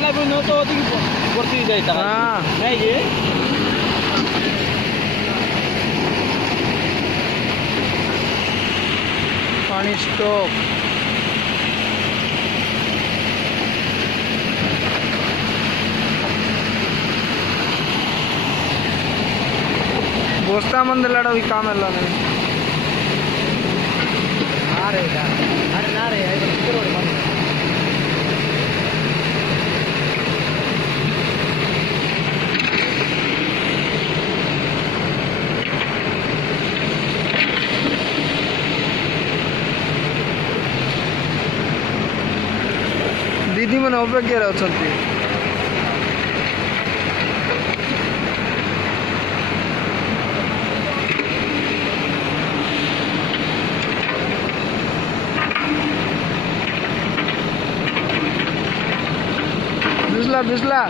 supply पनि न तो बढ्दै जाइता नहीं ये पानी स्टॉक गोस्ता मंद लड़ा भी काम है दीदी मैंने अपेक्षा रही बिस्ला बिस्ला